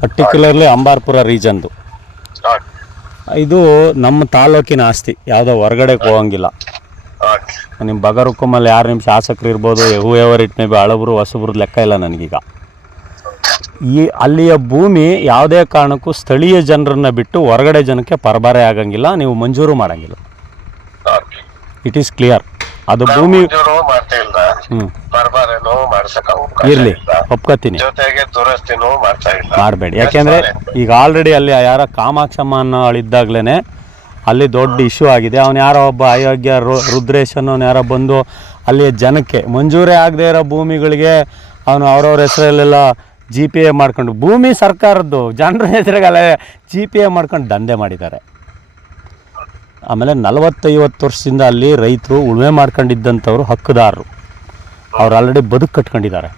Particularly ಅಂಬಾರ್ಪುರ ರೀಜನ್ದು ಇದು ನಮ್ಮ ತಾಲೂಕಿನ ಆಸ್ತಿ. ಯಾವುದೋ ಹೊರಗಡೆ ಹೋಗಂಗಿಲ್ಲ. ನಿಮ್ಮ ಬಗರುಕ್ಕಮಲ್ಲಿ ಯಾರು ನಿಮ್ಮ ಶಾಸಕರು ಇರ್ಬೋದು whoever it may be ಹಳಬರು ಹೊಸಬ್ರದ್ದು ಲೆಕ್ಕ ಇಲ್ಲ ನನಗೀಗ. ಈ ಅಲ್ಲಿಯ ಭೂಮಿ ಯಾವುದೇ ಕಾರಣಕ್ಕೂ ಸ್ಥಳೀಯ ಜನರನ್ನ ಬಿಟ್ಟು ಹೊರಗಡೆ ಜನಕ್ಕೆ ಪರಬಾರೆ ಆಗಂಗಿಲ್ಲ ನೀವು ಮಂಜೂರು ಮಾಡಂಗಿಲ್ಲ. ಇಟ್ ಈಸ್ ಕ್ಲಿಯರ್ ಅದು ಭೂಮಿ ಇರಲಿ. ಒಪ್ಕೋತೀನಿ. ಜೊತೆಗೆ ದುರಸ್ತಿನೂ ಮಾಡ್ತಾ ಇಲ್ಲ. ಮಾಡಬೇಡಿ. ಯಾಕೆಂದರೆ ಈಗ ಆಲ್ರೆಡಿ ಅಲ್ಲಿ ಯಾರ ಕಾಮಾಕ್ಷಮ್ಮ ಅನ್ನೋ ಇದ್ದಾಗಲೇ ಅಲ್ಲಿ ದೊಡ್ಡ ಇಶ್ಯೂ ಆಗಿದೆ. ಅವನು ಯಾರೋ ಒಬ್ಬ ಅಯೋಗ್ಯ ರುದ್ರೇಶ್ ಅನ್ನೋನು ಯಾರೋ ಬಂದು ಅಲ್ಲಿಯ ಜನಕ್ಕೆ ಮಂಜೂರೇ ಆಗದೆ ಇರೋ ಭೂಮಿಗಳಿಗೆ ಅವನು ಅವ್ರವ್ರ ಹೆಸರಲ್ಲೆಲ್ಲ ಜಿ ಪಿ ಎ ಮಾಡ್ಕೊಂಡು ಭೂಮಿ ಸರ್ಕಾರದ್ದು ಜನರ ಹೆಸರಿಗೆಲ್ಲ ಜಿ ಪಿ ಎ ಮಾಡ್ಕೊಂಡು ದಂಧೆ ಮಾಡಿದ್ದಾರೆ. ಆಮೇಲೆ ನಲವತ್ತೈವತ್ತು ವರ್ಷದಿಂದ ಅಲ್ಲಿ ರೈತರು ಉಳುಮೆ ಮಾಡ್ಕೊಂಡಿದ್ದಂಥವ್ರು ಹಕ್ಕುದಾರರು. ಅವ್ರು ಆಲ್ರೆಡಿ ಬದುಕು ಕಟ್ಕೊಂಡಿದ್ದಾರೆ.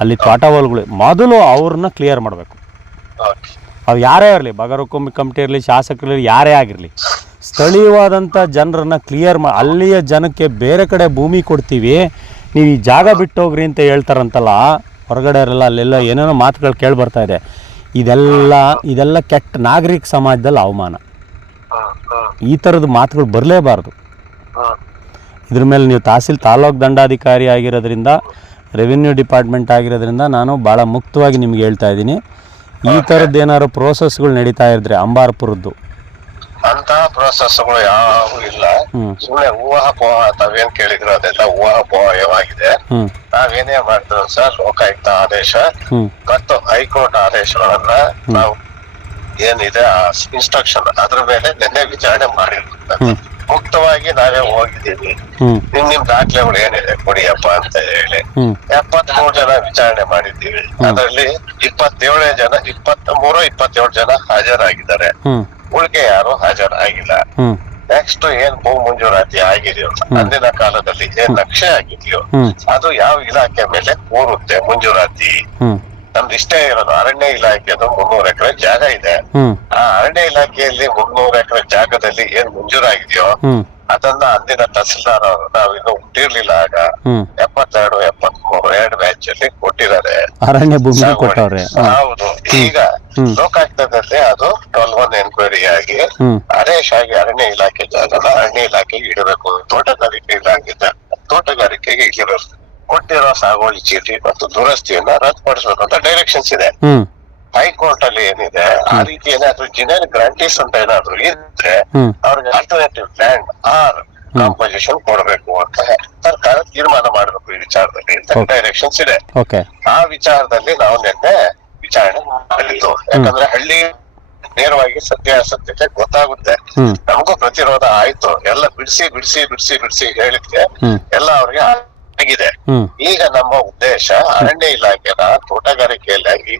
ಅಲ್ಲಿ ತೋಟ ಮೊದಲು ಅವ್ರನ್ನ ಕ್ಲಿಯರ್ ಮಾಡಬೇಕು. ಓಕೆ ಅವು ಯಾರೇ ಇರಲಿ ಬಗರಕೊಮ್ಮಿ ಕಮಿಟಿ ಇರಲಿ ಶಾಸಕರು ಯಾರೇ ಆಗಿರಲಿ ಸ್ಥಳೀಯವಾದಂಥ ಜನರನ್ನ ಕ್ಲಿಯರ್ ಮಾ ಅಲ್ಲಿಯ ಜನಕ್ಕೆ ಬೇರೆ ಕಡೆ ಭೂಮಿ ಕೊಡ್ತೀವಿ ನೀವು ಈ ಜಾಗ ಬಿಟ್ಟು ಹೋಗ್ರಿ ಅಂತ ಹೇಳ್ತಾರಂತಲ್ಲ ಹೊರಗಡೆ ಇರಲ್ಲ ಅಲ್ಲೆಲ್ಲ ಏನೇನೋ ಮಾತುಗಳು ಕೇಳಿ ಬರ್ತಾ ಇದೆ. ಇದೆಲ್ಲ ಇದೆಲ್ಲ ಕೆಟ್ಟ ನಾಗರಿಕ ಸಮಾಜದಲ್ಲಿ ಅವಮಾನ. ಈ ಥರದ ಮಾತುಗಳು ಬರಲೇಬಾರ್ದು. ಇದ್ರ ಮೇಲೆ ನೀವು ತಹಸೀಲ್ ತಾಲೂಕು ದಂಡಾಧಿಕಾರಿ ಆಗಿರೋದ್ರಿಂದ ರೆವಿನ್ಯೂ ಡಿಪಾರ್ಟ್ಮೆಂಟ್ ಆಗಿರೋದ್ರಿಂದ ನಾನು ಭಾಳ ಮುಕ್ತವಾಗಿ ನಿಮ್ಗೆ ಹೇಳ್ತಾ ಇದ್ದೀನಿ. ಈ ಥರದ್ದು ಏನಾದ್ರು ಪ್ರೋಸೆಸ್ಗಳು ನಡೀತಾ ಇದ್ರೆ ಅಂಬಾರ್ಪುರದ್ದು. ಅಂತ ಪ್ರೋಸೆಸ್ಗಳು ಯಾವು ಇಲ್ಲ. ಸುಮ್ನೆ ಊಹಾಪೋಹ ತಾವೇನ್ ಕೇಳಿದ್ರು ಅದೆಲ್ಲ ಊಹಾಪೋಹವಾಗಿದೆ ನಾವೇನೇ ಮಾಡಿದ್ರು ಸರ್? ಲೋಕಾಯುಕ್ತ ಆದೇಶ. ಮತ್ತು ಹೈಕೋರ್ಟ್ ಆದೇಶಗಳನ್ನ ನಾವು ಏನಿದೆ ಆ ಇನ್ಸ್ಟ್ರಕ್ಷನ್ ಅದ್ರ ಮೇಲೆ ನಿನ್ನೆ ವಿಚಾರಣೆ ಮಾಡಿರ್ತಾರೆ ಹ್ಮ್. ಮುಕ್ತವಾಗಿ ನಾವೇ ಹೋಗಿದ್ದೀವಿ. ಹ್ಞೂ ನಿಮ್ ನಿಮ್ ದಾಖಲೆಗಳು ಏನಿದೆ ಕೊಡಿಯಪ್ಪ ಅಂತ ಹೇಳಿ. ಹ್ಞೂ ಎಪ್ಪತ್ ಮೂರು ಜನ ವಿಚಾರಣೆ ಮಾಡಿದ್ದೀವಿ. ಅದರಲ್ಲಿ ಇಪ್ಪತ್ತೇಳೇ ಜನ ಇಪ್ಪತ್ತ್ ಮೂರು ಇಪ್ಪತ್ತೇಳು ಜನ ಹಾಜರಾಗಿದ್ದಾರೆ. ಉಳಿಕೆ ಯಾರು ಹಾಜರಾಗಿಲ್ಲ. ನೆಕ್ಸ್ಟ್ ಏನ್ ಭೂ ಮಂಜೂರಾತಿ ಆಗಿದೆಯೋ ಅಂದಿನ ಕಾಲದಲ್ಲಿ ಏನ್ ನಕ್ಷೆ ಆಗಿದೆಯೋ ಅದು ಯಾವ ಇಲಾಖೆ ಮೇಲೆ ಕೂರುತ್ತೆ ಮಂಜೂರಾತಿ? ನಮ್ದು ಇಷ್ಟೇ ಇರೋದು ಅರಣ್ಯ ಇಲಾಖೆದು ಮುನ್ನೂರು ಎಕರೆ ಜಾಗ ಇದೆ. ಅರಣ್ಯ ಇಲಾಖೆಯಲ್ಲಿ ಮುನ್ನೂರು ಎಕರೆ ಜಾಗದಲ್ಲಿ ಏನ್ ಮಂಜೂರಾಗಿದೆಯೋ ಅದನ್ನ ಅಂದಿನ ತಹಸೀಲ್ದಾರ್ ಅವರು ನಾವಿನ್ನು ಹುಟ್ಟಿರ್ಲಿಲ್ಲ ಆಗ ಎಪ್ಪತ್ತೆರಡು ಎಪ್ಪತ್ತೆರಡು ಎಪ್ಪತ್ಮೂರು ಎರಡು ಬ್ಯಾಚ್ ಅಲ್ಲಿ ಕೊಟ್ಟಿದ್ದಾರೆ. ಅರಣ್ಯ ಭೂಮಿ. ಕೊಟ್ಟವ್ರೆ. ಹಾಂ ಹೌದು. ಈಗ ಹ್ಮ್. ಲೋಕಾಯುಕ್ತದಲ್ಲಿ ಅದು ಟ್ವೆಲ್ ಒನ್ ಎನ್ಕ್ವೈರಿ ಆಗಿ ಅರೇಶ್ ಆದೇಶ ಆಗಿ ಅರಣ್ಯ ಇಲಾಖೆ ಜಾಗನ ಅರಣ್ಯ ಇಲಾಖೆಗೆ ಇಡಬೇಕು. ತೋಟಗಾರಿಕೆ ಇಲಾಖೆ ತೋಟಗಾರಿಕೆಗೆ ಇಡಬೇಕು. ಕೊಟ್ಟಿರೋ ಸಾಗುವಳಿ ಚೀಟಿ ಮತ್ತು ದುರಸ್ತಿಯನ್ನ ರದ್ದುಪಡಿಸಬೇಕು ಅಂತ ಡೈರೆಕ್ಷನ್ಸ್ ಇದೆ. ಹೈಕೋರ್ಟ್ ಅಲ್ಲಿ ಏನಿದೆ ಆ ರೀತಿ ಏನಾದ್ರು ಜಿನೇರ್ ಗ್ರಾಂಟೀಸ್ ಅಂತ ಏನಾದ್ರು ಇದ್ರೆ ಅವ್ರಿಗೆ ಆಲ್ಟರ್ನೇಟಿವ್ ಲ್ಯಾಂಡ್ ಆರ್ ಕಾಂಪೋಸಿಷನ್ ಕೊಡಬೇಕು ಅಂತ ಸರ್ಕಾರ ತೀರ್ಮಾನ ಮಾಡಬೇಕು ಈ ವಿಚಾರದಲ್ಲಿ. ಅಂತ. ಡೈರೆಕ್ಷನ್ಸ್ ಇದೆ. ಆ ವಿಚಾರದಲ್ಲಿ ನಾವು ನಿನ್ನೆ ವಿಚಾರಣೆ ಮಾಡಿದ್ದು. ಯಾಕಂದ್ರೆ ಹಳ್ಳಿ ನೇರವಾಗಿ ಸತ್ಯಾಸತ್ಯತೆ ಗೊತ್ತಾಗುತ್ತೆ. ನಮಗೂ ಪ್ರತಿರೋಧ ಆಯ್ತು. ಎಲ್ಲ ಬಿಡಿಸಿ ಬಿಡಿಸಿ ಬಿಡಿಸಿ ಬಿಡಿಸಿ ಹೇಳಿದ್ರೆ ಎಲ್ಲ ಅವ್ರಿಗೆ ಆಗಿದೆ. ಈಗ ನಮ್ಮ ಉದ್ದೇಶ ಅರಣ್ಯ ಇಲಾಖೆನ ತೋಟಗಾರಿಕೆ ಇಲಾಖೆ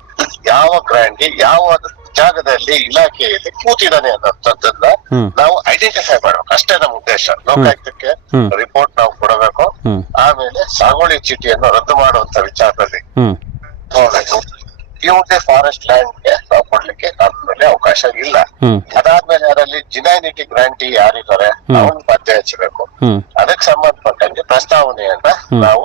ಯಾವ ಗ್ರಾಂಡಿ ಯಾವ ಜಾಗದಲ್ಲಿ ಇಲಾಖೆಯಲ್ಲಿ ಕೂತಿದ್ದಾನೆ ಅನ್ನೋಂಥದ್ದನ್ನ ಹ್ಮ್. ನಾವು ಐಡೆಂಟಿಫೈ ಮಾಡ್ಬೇಕು. ಅಷ್ಟೇ ನಮ್ಮ ಉದ್ದೇಶ. ಲೋಕಾಯುಕ್ತಕ್ಕೆ. ರಿಪೋರ್ಟ್ ನಾವು ಕೊಡಬೇಕು. ಆಮೇಲೆ ಸಾಗುವಳಿ ಚೀಟಿಯನ್ನು ರದ್ದು ಮಾಡುವಂತ ವಿಚಾರದಲ್ಲಿ. ಪ್ಯೂರ್ಲಿ ಫಾರೆಸ್ಟ್ ಲ್ಯಾಂಡ್ಗೆ ನಾವು ಕೊಡ್ಲಿಕ್ಕೆ ಆದ್ಮೇಲೆ ಅವಕಾಶ ಇಲ್ಲ. ಅದಾದ್ಮೇಲೆ ಅದರಲ್ಲಿ ಜಿನಾನಿಟಿ ಗ್ರಾಂಟಿ ಯಾರಿದ್ದಾರೆ? ಅವನು ಪತ್ತೆ ಹಚ್ಚಬೇಕು ಅದಕ್ಕೆ ಸಂಬಂಧಪಟ್ಟಂಗೆ ಪ್ರಸ್ತಾವನೆಯನ್ನ ನಾವು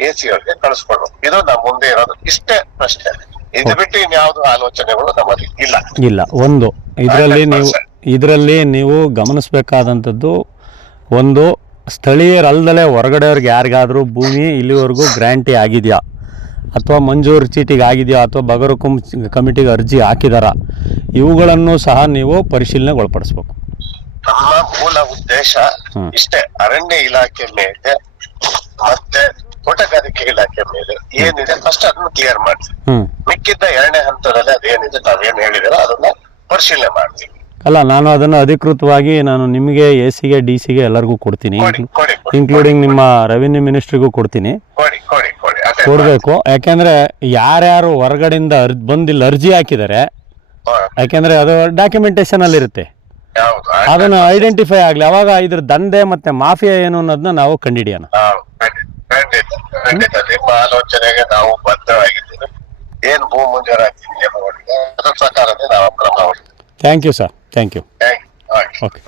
ಎ ಸಿ ಅವ್ರಿಗೆ ಕಳಿಸ್ಕೊಡ್ಬೇಕು. ಇದು ನಮ್ಮ ಮುಂದೆ ಇರೋದು ಇಷ್ಟೇ ಪ್ರಶ್ನೆ. ಇದು ಬಿಟ್ಟು ಇನ್ಯಾವುದು ಆಲೋಚನೆಗಳು ನಮ್ಮಲ್ಲಿ ಇಲ್ಲ. ಇಲ್ಲ ಒಂದು. ಇದರಲ್ಲಿ ನೀವು ಇದರಲ್ಲಿ ನೀವು ಗಮನಿಸಬೇಕಾದಂಥದ್ದು ಒಂದು ಸ್ಥಳೀಯರಲ್ದಲೇ ಹೊರಗಡೆಯವ್ರಿಗೆ ಯಾರಿಗಾದರೂ ಭೂಮಿ ಇಲ್ಲಿವರೆಗೂ ಗ್ರ್ಯಾಂಟಿ ಆಗಿದೆಯಾ? ಅಥವಾ ಮಂಜೂರು ಚೀಟಿಗೆ ಆಗಿದೆಯಾ? ಅಥವಾ ಬಗರುಕುಂ ಕಮಿಟಿಗೆ ಅರ್ಜಿ ಹಾಕಿದಾರಾ? ಇವುಗಳನ್ನು ಸಹ ನೀವು ಪರಿಶೀಲನೆಗೆ ಒಳಪಡಿಸ್ಬೇಕು ನಮ್ಮ ಮೂಲ ಉದ್ದೇಶ. ಇಷ್ಟೇ ಅರಣ್ಯ ಇಲಾಖೆ ಮೇಲೆ ಮತ್ತೆ ತೋಟಗಾರಿಕೆ ಇಲಾಖೆ ಮೇಲೆ ಏನಿದೆ ಫಸ್ಟ್ ಅದನ್ನು ಕ್ಲಿಯರ್ ಮಾಡಿ ಮಿಕ್ಕಿದ್ದ ಎರಡನೇ ಹಂತದಲ್ಲಿ ಅದೇನಿದೆ ತಾವೇನು ಹೇಳಿದಿರೋ ಅದನ್ನ ಪರಿಶೀಲನೆ ಮಾಡ್ತೀವಿ. ಅಲ್ಲ ನಾನು ಅದನ್ನು ಅಧಿಕೃತವಾಗಿ ನಾನು ನಿಮಗೆ ಎ ಸಿಗೆ ಡಿ ಸಿಗೆ ಎಲ್ಲರಿಗೂ ಕೊಡ್ತೀನಿ. ಕೊಡಿ ಕೊಡಿ ಕೊಡಿ. ಇನ್ಕ್ಲೂಡಿಂಗ್ ನಿಮ್ಮ ರೆವಿನ್ಯೂ ಮಿನಿಸ್ಟ್ರಿಗೂ ಕೊಡ್ತೀನಿ. ಕೊಡಿ ಕೊಡಿ ಕೊಡಿ. ಅದೇ ಕೊಡಬೇಕು. ಯಾಕೆಂದರೆ ಯಾರ್ಯಾರು ಹೊರಗಡೆಯಿಂದ ಬಂದು ಬಂದಿಲ್ಲ ಅರ್ಜಿ ಹಾಕಿದ್ದಾರೆ ಯಾಕೆಂದ್ರೆ ಯಾಕೆಂದರೆ ಅದು ಡಾಕ್ಯುಮೆಂಟೇಷನಲ್ಲಿ ಇರುತ್ತೆ. ಯಾವ್ದು ಅದನ್ನು ಐಡೆಂಟಿಫೈ ಆಗಲಿ. ಅವಾಗ ಇದ್ರ ದಂಧೆ ಮತ್ತು ಮಾಫಿಯಾ ಏನು ಅನ್ನೋದನ್ನ ನಾವು ಕಂಡಿಡಿಯೋಣ. ಹೌದು, ಖಂಡಿತ ಖಂಡಿತ. ಖಂಡಿತ ನಿಮ್ಮ ಆಲೋಚನೆಗೆ ನಾವು thank you sir thank you ಹೊಂದಿದ್ದೇವೆ ಓಕೆ